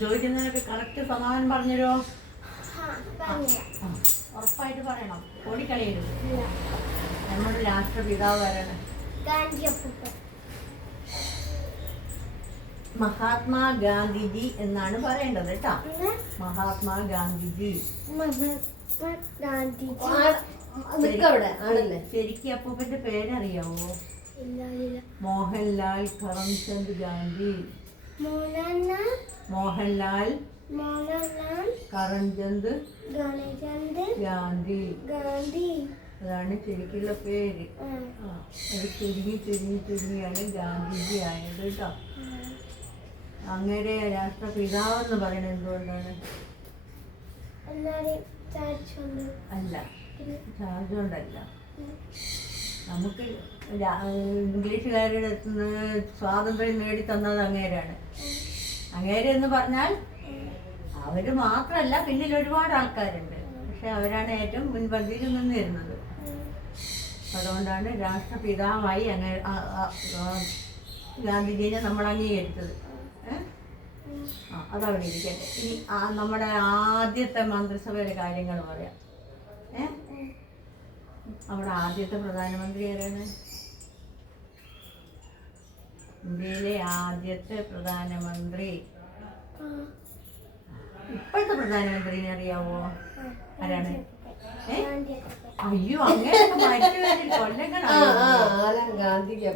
ചോദിക്കുന്നതിനൊക്കെ correct സമാധാനം പറഞ്ഞുതരോ? ഉറപ്പായിട്ട് പറയണം. ഓടിക്കളയരുത്. നമ്മുടെ രാഷ്ട്രപിതാവ് അപ്പൂപ്പൻ മഹാത്മാ ഗാന്ധിജി എന്നാണ് പറയേണ്ടത് കേട്ടോ. മഹാത്മാ ഗാന്ധിജി ശരിക്കും അപ്പൂപ്പന്റെ പേരറിയാവോ? മോഹൻലാൽ കറംചന്ദ് ഗാന്ധി. മോഹൻലാൽ. കറംചന്ദ് ഗാന്ധി. ഗാന്ധി. അതാണ് ശരിക്കുള്ള പേര്. അത് ചുരുങ്ങി ചുരുങ്ങി ചുരുങ്ങിയാണ് ഗാന്ധിജി ആയത് കേട്ടോ. അങ്ങനെ രാഷ്ട്രപിതാവെന്ന് പറയുന്നത് എന്തുകൊണ്ടാണ്? അല്ല ചാർജുകൊണ്ടല്ല ചാർജ് കൊണ്ടല്ല നമുക്ക് ഇംഗ്ലീഷുകാരുടെ സ്വാതന്ത്ര്യം നേടി തന്നത് അങ്ങേരാണ്. അങ്ങേര് എന്ന് പറഞ്ഞാൽ അവർ മാത്രമല്ല പിന്നിൽ ഒരുപാട് ആൾക്കാരുണ്ട്. പക്ഷെ അവരാണ് ഏറ്റവും മുൻപന്തിയിൽ നിന്നിരുന്നത്. അതുകൊണ്ടാണ് രാഷ്ട്രപിതാവായി അങ്ങ് ഗാന്ധിജീനെ നമ്മൾ അംഗീകരിച്ചത്. അതവിടെ ഇരിക്കട്ടെ ഇനി ആ നമ്മുടെ ആദ്യത്തെ മന്ത്രിസഭയുടെ കാര്യങ്ങൾ പറയാം ഏ. നമ്മുടെ ആദ്യത്തെ പ്രധാനമന്ത്രി ആരാണ് ഇന്ത്യയിലെ ആദ്യത്തെ പ്രധാനമന്ത്രി ഇപ്പോഴത്തെ പ്രധാനമന്ത്രിനെ അറിയാവോ. ആരാണ്. അയ്യോ അങ്ങനെ കൊല്ലങ്ങളാണ്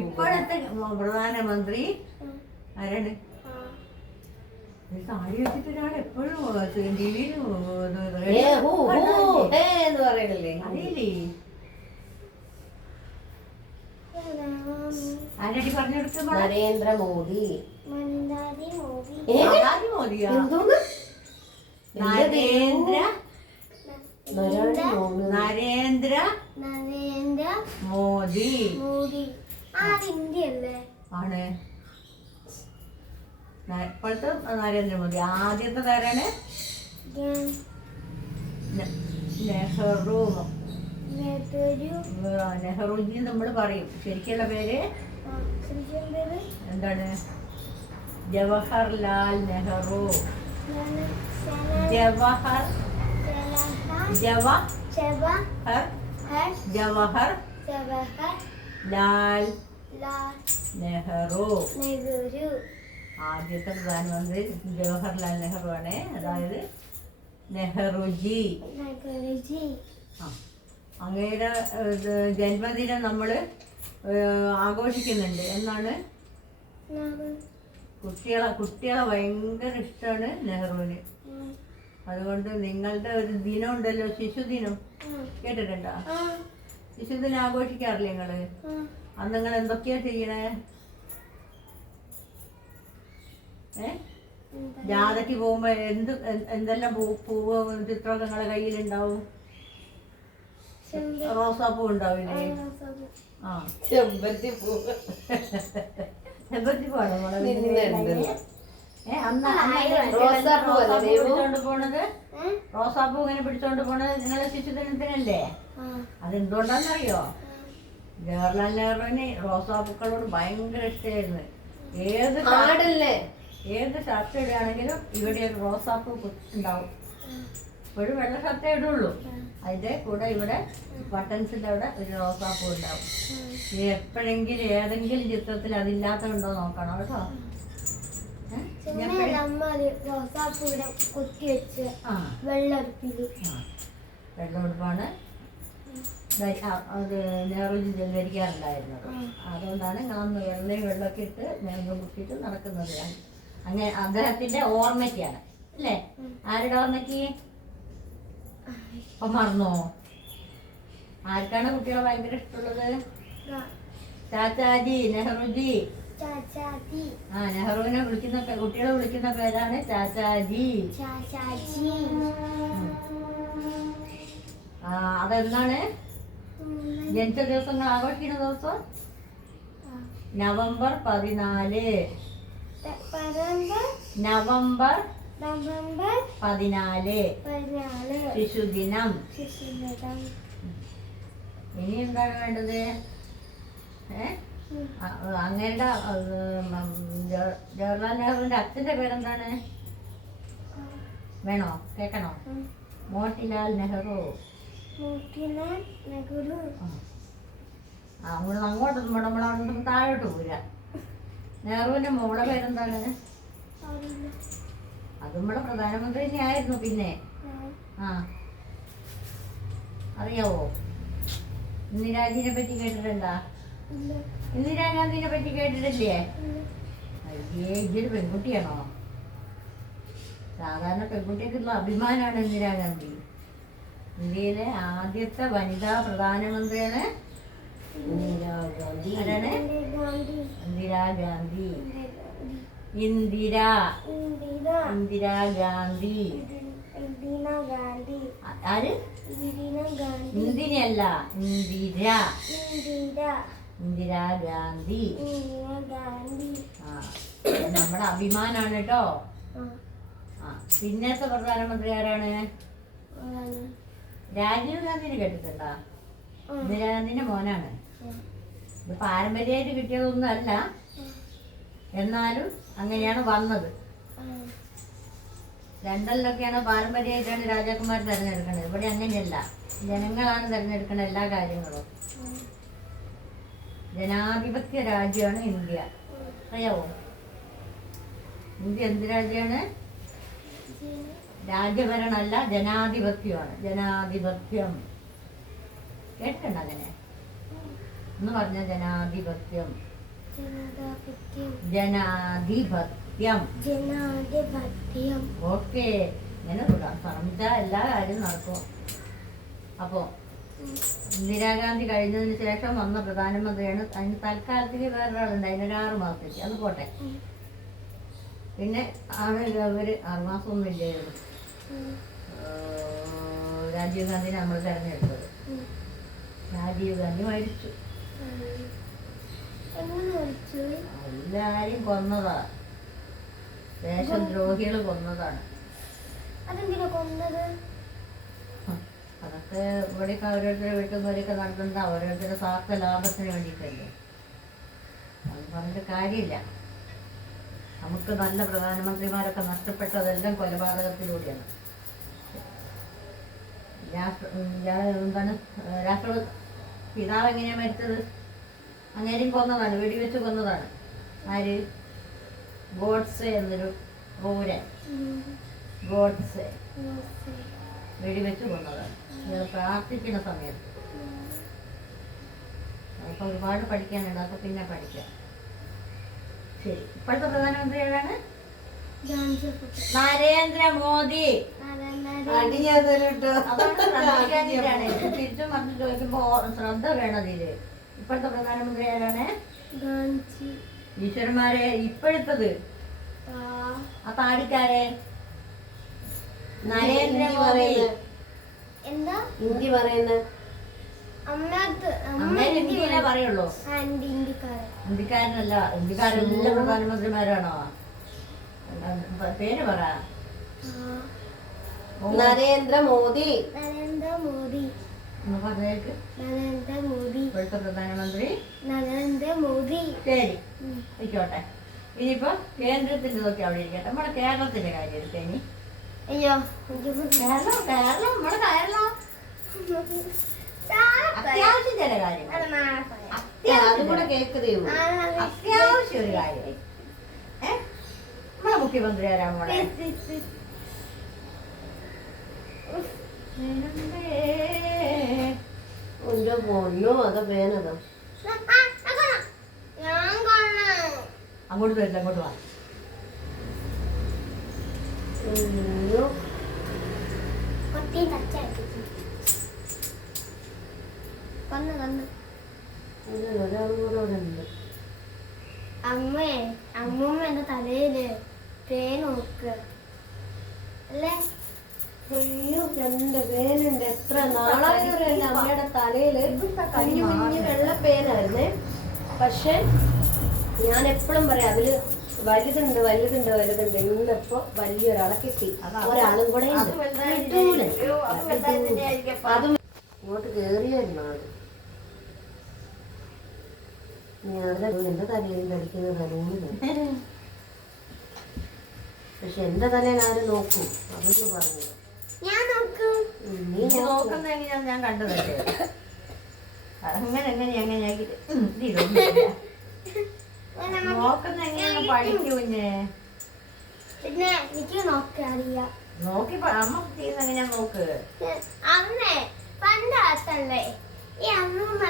ഇപ്പോഴത്തെ പ്രധാനമന്ത്രി. ആരാണ്. ഈ സാരി വെച്ചിട്ട് ഒരാൾ എപ്പോഴും ടി വിയിൽ ഏ, ഹൂ, ഹൂ, ഹേ എന്ന് പറയണല്ലേ? അറിയില്ലേ? ആരടി പറഞ്ഞു നരേന്ദ്ര? മോദി. നരേന്ദ്ര നരേന്ദ്ര നരേന്ദ്ര മോദി. മോദി. ആ ഇന്ത്യ അല്ലേ ആണ്. ഇപ്പോഴത്തെ നരേന്ദ്രമോദി. ആദ്യത്തെ ആരാണ് നെ- നെഹ്റു. നെഹ്റു. നെഹ്റുജി നമ്മൾ പറയും. ശരിക്കുള്ള പേര്? എന്താണ്? ജവഹർലാൽ നെഹ്റു. ജവഹർ ജവഹർ ജവഹർ ജവഹർ ജവഹർ ലാൽ ലാൽ നെഹ്റു. നെഹ്റു. ആദ്യത്തെ പ്രധാനമന്ത്രി ജവഹർലാൽ നെഹ്റു ആണ്. അതായത് നെഹ്റുജി. ആ. അങ്ങയുടെ ജന്മദിനം നമ്മൾ ആഘോഷിക്കുന്നുണ്ട്. എന്നാണ്? കുട്ടികളെ കുട്ടികളെ ഭയങ്കര ഇഷ്ടമാണ് നെഹ്റുവിന്. അതുകൊണ്ട് നിങ്ങളുടെ ഒരു ദിനം ഉണ്ടല്ലോ ശിശുദിനം. കേട്ടിട്ടുണ്ടോ? ശിശുദിനം ആഘോഷിക്കാറില്ലേ നിങ്ങൾ? അന്ന് നിങ്ങൾ എന്തൊക്കെയാ ചെയ്യണേ? ഏ? ജാഥയ്ക്ക് പോകുമ്പോ എന്ത് എന്ത്- എന്തെല്ലാം പൂ പൂവ് ചിത്രം നിങ്ങളെ കയ്യിലുണ്ടാവും? റോസാപ്പൂ ഉണ്ടാവില്ലേ ആ ചെമ്പരത്തി പൂ. പൂവാണോ റോസാപ്പൂ? പിടിച്ചോണ്ട് പോണത്? ഇങ്ങനെ പിടിച്ചോണ്ട് പോണത് നിങ്ങളെ ശിശുദിനത്തിനല്ലേ? അതെന്തുകൊണ്ടാണെന്നറിയോ ജവഹർലാൽ നെഹ്റുവിന് റോസാപ്പൂക്കളോട് ഭയങ്കര ഇഷ്ടമായിരുന്നു ഏത് ആടല്ലേ? ഏത് ഷർട്ട് ഇടുകയാണെങ്കിലും ഇവിടെ ഒരു റോസാപ്പൂ ഉണ്ടാവും. ഒരു വെള്ള ഷർട്ടേ ഇടുള്ളൂ. അതിന്റെ കൂടെ ഇവിടെ ബട്ടൺസിന്റെ അവിടെ ഒരു റോസാപ്പൂ ഉണ്ടാവും. ഇനി എപ്പോഴെങ്കിലും ഏതെങ്കിലും ചിത്രത്തിൽ അതില്ലാത്തതുണ്ടോ നോക്കണം കേട്ടോ. ഏ? ഇനി അമ്മ റോസാപ്പൂ ഇവിടെ കുത്തി വെച്ച് വെള്ളടുപ്പിൽ. ആ, അത് നെഹ്റുജി ധരിക്കാറുണ്ടായിരുന്നത് അതുകൊണ്ടാണ് ഞാൻ വെള്ളയും വെള്ളമൊക്കെ ഇട്ട് നെഹ്റു കുത്തിയിട്ട് നടക്കുന്നത്. അങ്ങനെ അദ്ദേഹത്തിന്റെ ഓർമ്മയ്ക്കാണ്. അല്ലേ? ആരുടെ ഓർമ്മയ്ക്ക്? അപ്പൊ മറന്നോ? ആർക്കാണ് കുട്ടികളെ ഭയങ്കര ഇഷ്ടമുള്ളത്? ചാച്ചാജി നെഹ്റുജി. ആ നെഹ്റുവിനെ വിളിക്കുന്ന കുട്ടികളെ വിളിക്കുന്ന പേരാണ് ചാച്ചാജി. ആ അതെന്താണ്? ജനിച്ച ദിവസങ്ങൾ ആഘോഷിക്കുന്ന ദിവസം? നവംബർ പതിനാല്. നവംബർ നവംബർ പതിനാല്. പതിനാല്. ശിശുദിനം. ശിശുദിനം. ഇനി എന്താണ് വേണ്ടത്? അങ്ങയുടെ ജവഹർലാൽ നെഹ്റുവിന്റെ അച്ഛന്റെ പേരെന്താണ്? വേണോ? കേക്കണോ? മോട്ടിലാൽ നെഹ്റു. മോട്ടിലാൽ നെഹ്റു. അങ്ങോട്ട് നമ്മുടെ നമ്മുടെ താഴോട്ട് പോരാ. നെഹ്റുവിന്റെ മോളെ പേരെന്താണ്? അത് നമ്മുടെ പ്രധാനമന്ത്രി തന്നെയായിരുന്നു പിന്നെ. ആ. അറിയാവോ? ഇന്ദിരാജിനെ പറ്റി കേട്ടിട്ടുണ്ടാ? ഇന്ദിരാഗാന്ധിനെ പറ്റി കേട്ടിട്ടില്ലേ? അയ്യേ ഇതൊരു പെൺകുട്ടിയാണോ? സാധാരണ പെൺകുട്ടിക്കുള്ള അഭിമാനമാണ് ഇന്ദിരാഗാന്ധി. ഇന്ത്യയിലെ ആദ്യത്തെ വനിതാ പ്രധാനമന്ത്രിയാണ് ആരാണ് ഗാന്ധി. ഇന്ദിരാ ഗാന്ധി. ഇന്ദിര. ഇന്ദിരാ. ഗാന്ധി. ആര്? ഇന്ദിരയല്ല ഇന്ദിര. ഇന്ദിരാ. ഗാന്ധി. ആ നമ്മുടെ അഭിമാനാണ് കേട്ടോ ആ. പിന്നത്തെ പ്രധാനമന്ത്രി ആരാണ്? രാജീവ് ഗാന്ധിനെ കേട്ടിട്ടുണ്ടോ. ഇന്ദിരാഗാന്ധിന്റെ മോനാണ്. ഇത് പാരമ്പര്യമായിട്ട് കിട്ടിയതൊന്നും അല്ല എന്നാലും അങ്ങനെയാണ് വന്നത്. രണ്ടല്ലൊക്കെയാണ് പാരമ്പര്യമായിട്ടാണ് രാജാക്കന്മാർ തിരഞ്ഞെടുക്കുന്നത് ഇവിടെ അങ്ങനെയല്ല. ജനങ്ങളാണ് തിരഞ്ഞെടുക്കുന്ന എല്ലാ കാര്യങ്ങളും. ജനാധിപത്യ രാജ്യമാണ് ഇന്ത്യ. അറിയാവോ? ഇന്ത്യ എന്ത് രാജ്യമാണ്? രാജ്യഭരണമല്ല ജനാധിപത്യമാണ്. ജനാധിപത്യം. കേട്ടിട്ടുണ്ട് അങ്ങനെ? എന്ന് പറഞ്ഞ ജനാധിപത്യം. ജനാധിപത്യം. ജനാധിപത്യം. ഓക്കെ. ഇങ്ങനെ ശ്രമിച്ചാൽ എല്ലാ കാര്യവും നടക്കും. അപ്പോ ഇന്ദിരാഗാന്ധി കഴിഞ്ഞതിന് ശേഷം വന്ന പ്രധാനമന്ത്രിയാണ്. അതിന് തൽക്കാലത്തിന് വേറൊരാളുണ്ട്. അതിനൊരു ആറ് മാസത്തേക്ക്. അത് പോട്ടെ. പിന്നെ ആണ് ഇവർ ആറ് മാസമൊന്നും ഇല്ലായിരുന്നു ഏർ രാജീവ് ഗാന്ധിനെ നമ്മൾ തിരഞ്ഞെടുത്തത്. രാജീവ് ഗാന്ധി മരിച്ചു. എല്ലാരെയും കൊന്നതാ. ദേശദ്രോഹികൾ കൊന്നതാണ്. അതൊക്കെ ഇവിടെയൊക്കെ അവരോരുത്തരെ വീട്ടിൽ പോലെയൊക്കെ നടത്തുന്നത് അവരോരുത്തരുടെ സ്വാർത്ഥ ലാഭത്തിന് വേണ്ടിയിട്ടല്ലേ. അത് പറഞ്ഞിട്ട് കാര്യമില്ല. നമുക്ക് നല്ല പ്രധാനമന്ത്രിമാരൊക്കെ നഷ്ടപ്പെട്ടതെല്ലാം കൊലപാതകത്തിലൂടെയാണ്. രാഷ്ട്ര എന്താണ്? ഏഹ് രാഷ്ട്ര പിതാവ് എങ്ങനെയാ മരിച്ചത്? അങ്ങേരും കൊന്നതാണ് വെടിവെച്ച് കൊന്നതാണ്. ആര്? ഗോഡ്സ് എന്നൊരു ക്രൂരൻ ഗോഡ്സെ. വെടിവെച്ച് കൊന്നതാണ്. പ്രാർത്ഥിക്കുന്ന സമയത്ത്. അപ്പൊ ഒരുപാട് പഠിക്കാനുണ്ട് അപ്പൊ പിന്നെ പഠിക്കാം. ശരി. ഇപ്പോഴത്തെ പ്രധാനമന്ത്രി ആരാണ്? നരേന്ദ്രമോദി. തിരിച്ചും മറിച്ച് ചോദിക്കുമ്പോ ശ്രദ്ധ വേണതിൽ ഇപ്പോഴത്തെ പ്രധാനമന്ത്രി ആരാണ്? ഗാന്ധി ഈശ്വരന്മാരെ ഇപ്പോഴത്തത്? ആ. താടിക്കാരെ? നരേന്ദ്രമോദി എന്താ? ഹിന്ദി പറയുന്ന. ഹിന്ദിയിലേ പറയുള്ളൂ? ഇന്ത്യക്കാരനല്ല ഇന്ത്യക്കാരെല്ലാം പ്രധാനമന്ത്രിമാരാണോ? പേര് പറ. നരേന്ദ്രമോദി. നരേന്ദ്രമോദി. മോദി നരേന്ദ്ര നരേന്ദ്രമോദി. ഇപ്പോഴത്തെ പ്രധാനമന്ത്രി. നരേന്ദ്രമോദി. ശരി. ആയിക്കോട്ടെ ഇനിയിപ്പോ കേന്ദ്രത്തിന്റെതൊക്കെ അവിടെ ഇരിക്കട്ടെ. നമ്മുടെ കേരളത്തിന്റെ കാര്യം എടുത്തേ ഇനി. അയ്യോ കേരളം കേരളം നമ്മുടെ കേരളം. അത്യാവശ്യം. ചില കാര്യങ്ങൾ അതും കൂടെ കേൾക്കുന്നേ അത്യാവശ്യം ഒരു കാര്യം. ഏ? നമ്മളെ മുഖ്യമന്ത്രി ആരാ മോളെ? എന്റെ പൊന്നോ അതാ അങ്ങോട്ട് വരില്ല അങ്ങോട്ട് വാ അയ്യോ കൊത്തി തച്ചാക്കി കണ്ണ് കണ്ണ് ഇത് ഒരാളും കൂടെ അവിടെ ഉണ്ട് അമ്മേ അമ്മൂമ്മ എന്റെ തലയിൽ പേൻ നോക്കുക അല്ലേ അയ്യോ രണ്ട് പേനുണ്ട് എത്ര നാളായി അറിയില്ല അമ്മയുടെ തലയിൽ കുഞ്ഞു കുഞ്ഞു വെള്ള പേനായിരുന്നേ പക്ഷെ ഞാൻ എപ്പോഴും പറയാം അതിൽ വലുതുണ്ട് വലുതുണ്ട് വലുതുണ്ട്. ഇന്നിപ്പോ വലിയൊരാളെ കിട്ടി. ഒരാളും കൂടെ. അതും ഇങ്ങോട്ട് കേറിയായിരുന്നു എന്റെ തലയിൽ കളിക്കുന്ന തലൂന്ന് പക്ഷെ എന്റെ തലയിൽ ആരും നോക്കൂ? അതൊന്ന് പറഞ്ഞു ഞാൻ നോക്കും. നീ നീ നോക്കൂ. നോക്കുന്ന എങ്ങനെയാ ഞാൻ കണ്ടതല്ലേ? അങ്ങനെ എങ്ങനെ എങ്ങനെയാക്കിട്ട് ഉം, ഇത് ഇതൊന്നുമില്ല. നോക്കുന്ന എങ്ങനെയാന്ന് പഠിക്കൂ കുഞ്ഞേ പിന്നെ എനിക്ക് നോക്കാൻ അറിയാം നോക്കി അമ്മ ചെയ്യുന്ന എങ്ങനെയാ നോക്ക്. അമ്മേ പണ്ടാത്തല്ലേ ഈ അമ്മൂമ്മ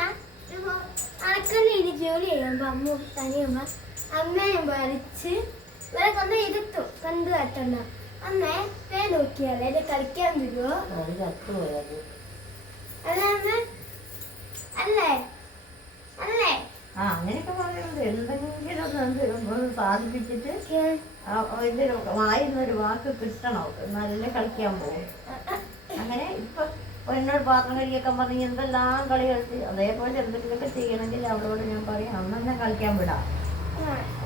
അടക്കുന്ന ഇത് ജോലി ചെയ്യുമ്പോ അമ്മ തനിയമ്മ അമ്മയെ വലിച്ച് ഇവരെ കൊണ്ട് ഇരുത്തും പണ്ട് കാട്ടണ്ട അമ്മേ പേ നോക്കിയാലേ ഇത് കളിക്കാൻ തരുമോ അല്ലേ അമ്മ അല്ലേ? ആ അങ്ങനെയൊക്കെ പറയുന്നത് എന്തെങ്കിലും ഒന്ന് സാധിപ്പിച്ചിട്ട് ഇതിന് വായുന്നൊരു വാക്ക് കിട്ടണോ. നല്ല കളിക്കാൻ പോകും അങ്ങനെ ഇപ്പൊ എന്നോട് പാത്രം കഴിയൊക്കെ പറഞ്ഞ് എന്തെല്ലാം കളി കളിച്ച് അതേപോലെ എന്തെങ്കിലുമൊക്കെ ചെയ്യണമെങ്കിൽ അവളോട് ഞാൻ പറയും അന്ന് കളിക്കാൻ വിടാം.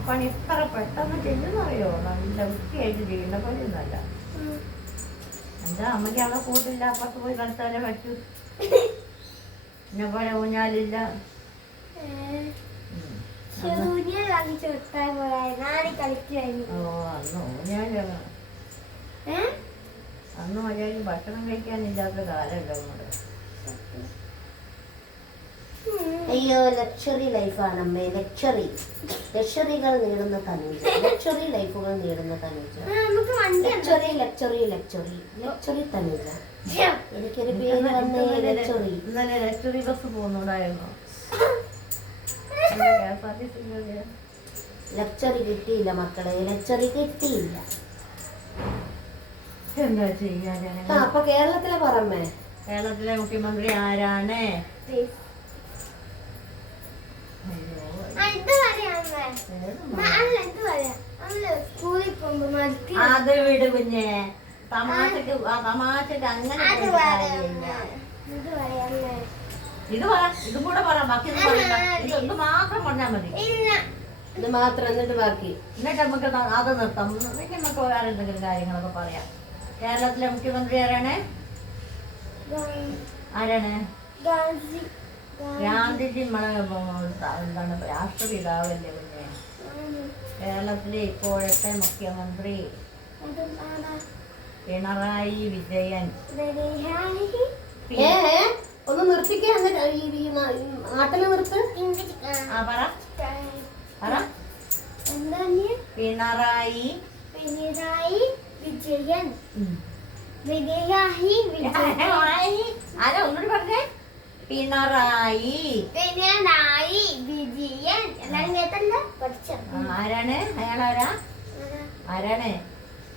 പണി ഇത്ര പെട്ടെന്ന് ചെയ്യുന്നറിയോ? നല്ല വൃത്തിയായിട്ട് ചെയ്യുന്ന പോലെ ഒന്നല്ല എന്താ അമ്മയ്ക്ക് അവളെ കൂട്ടില്ല അപ്പുറത്ത് പോയി കളിച്ചാലേ പറ്റൂ? എന്നെ പോലെ ഊഞ്ഞാലില്ല. അന്ന് മര്യാദ ഭക്ഷണം കഴിക്കാനില്ലാത്ത കാലമല്ല നമ്മുടെ. അയ്യോ ലക്ഷറി ലൈഫാണ് അമ്മേ ലക്ഷറി ലക്ഷറികൾ നേടുന്ന തനുജ ലക്ഷറി ലൈഫുകൾ നേടുന്ന തനുജ നമുക്ക് വണ്ടി ഉണ്ടോ? Luxury luxury luxury luxury Tanuja എനിക്കൊരു പേര് വന്നേ ലക്ഷറി ഇന്നലെ ലക്ഷറി ബസ് പോകുന്നുണ്ടായിരുന്നു ലക്ഷറി കിട്ടിയില്ല മക്കളെ ലക്ഷറി കിട്ടിയില്ല. എന്താ ചെയ്യാൻ ആ അപ്പൊ കേരളത്തിലെ പറമ്മേ. കേരളത്തിലെ മുഖ്യമന്ത്രി ആരാണ്? അത് വിട് കുഞ്ഞെ. തമാശക്ക് തമാശക്ക് അങ്ങനെ ഇത് പറ ഇതും കൂടെ പറ ബാക്കി ഒന്നും പറയണ്ട. ഇത് മാത്രം പറഞ്ഞാൽ മതി. ഇത് മാത്രം എന്നിട്ട് ബാക്കി. എന്നിട്ട് നമുക്ക് അത് നിർത്താം. നമുക്ക് വേറെ എന്തെങ്കിലും കാര്യങ്ങളൊക്കെ പറയാം. കേരളത്തിലെ മുഖ്യമന്ത്രി ആരാണ്? ആരാണ്? ഗാന്ധിജി നമ്മളെ എന്താണ് രാഷ്ട്രപിതാവല്ലേ പിന്നെ. കേരളത്തിലെ ഇപ്പോഴത്തെ മുഖ്യമന്ത്രി? പിണറായി വിജയൻ. ഒന്ന് നിർത്തിക്കേ എന്നിട്ട് ഈ നിർത്ത്. ആ, പറ. പറ? പിണറായി. പിണറായി വിജയൻ. വിജയായി വിജയൻ. ആരാ ഒന്നുകൂടി പറഞ്ഞേ. പിണറായി. പിണറായി വിജയൻ. എല്ലാരും കേട്ടല്ല പഠിച്ച? ആരാണ്? അയാൾ ആരാ? ആരാണ്?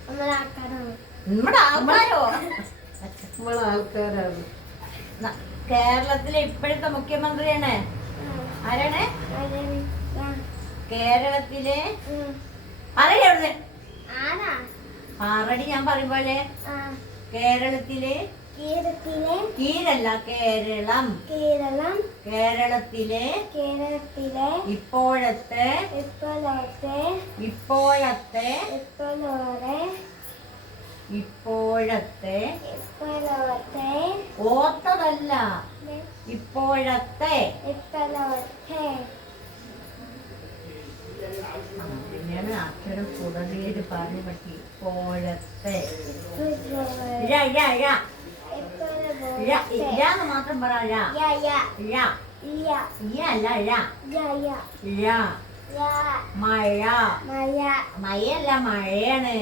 നമ്മുടെ ആൾക്കാരാണ്. നമ്മുടെ ആൾക്കാരോ? നമ്മളെ ആൾക്കാരാണ്. കേരളത്തിലെ ഇപ്പോഴത്തെ മുഖ്യമന്ത്രിയാണ് ആരാണ്? കേരളത്തിലെ പറയേ ആറടി പാറടി ഞാൻ പറയും പോലെ. ആ, കേരളത്തിലെ കേരളത്തിലെ കീഴല്ല കേരളം. കേരളം. കേരളത്തിലെ കേരളത്തിലെ ഇപ്പോഴത്തെ ഇപ്പോഴത്തെ ഇപ്പോഴത്തെ ഇപ്പോഴത്തെ ഇപ്പോഴത്തെ ഓർത്തതല്ല. ഇപ്പോഴത്തെ. പിന്നെയാണ് അക്ഷരം കുടലിയിൽ പറഞ്ഞു പറ്റി. ഇപ്പോഴത്തെ. മാത്രം പറ അല്ല മഴ. മഴയല്ല മഴയാണ്.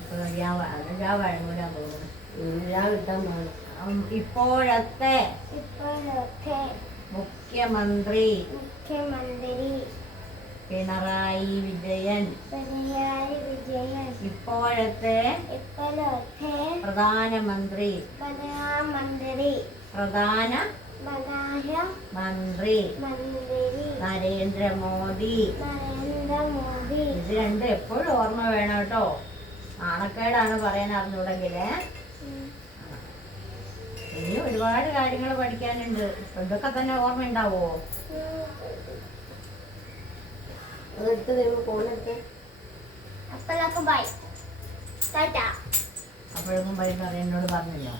ഇപ്പൊ ഞാൻ വ- കിട്ടാൻ പാടില്ല ഇപ്പോഴത്തെ ഇപ്പോഴത്തെ മുഖ്യമന്ത്രി മുഖ്യമന്ത്രി പിണറായി വിജയൻ. പിണറായി വിജയൻ. ഇപ്പോഴത്തെ ഇപ്പോഴത്തെ പ്രധാനമന്ത്രി. പ്രധാനമന്ത്രി. പ്രധാന മന്ത്രി. നരേന്ദ്രമോദി. നരേന്ദ്രമോദി. ഇത് രണ്ടും എപ്പോഴും ഓർമ്മ വേണം കേട്ടോ. നാണക്കേടാണ് പറയാൻ ഇനി ഒരുപാട് കാര്യങ്ങൾ പഠിക്കാനുണ്ട്. ഇതൊക്കെ തന്നെ ഓർമ്മയുണ്ടാവോ? അതെടുത്ത് തരുമ്പോ ഫോണെടുത്ത് അപ്പോഴൊക്കെ ബൈ ടാറ്റ അപ്പോഴൊന്നും പറയുന്നത് എന്നോട് പറഞ്ഞില്ല?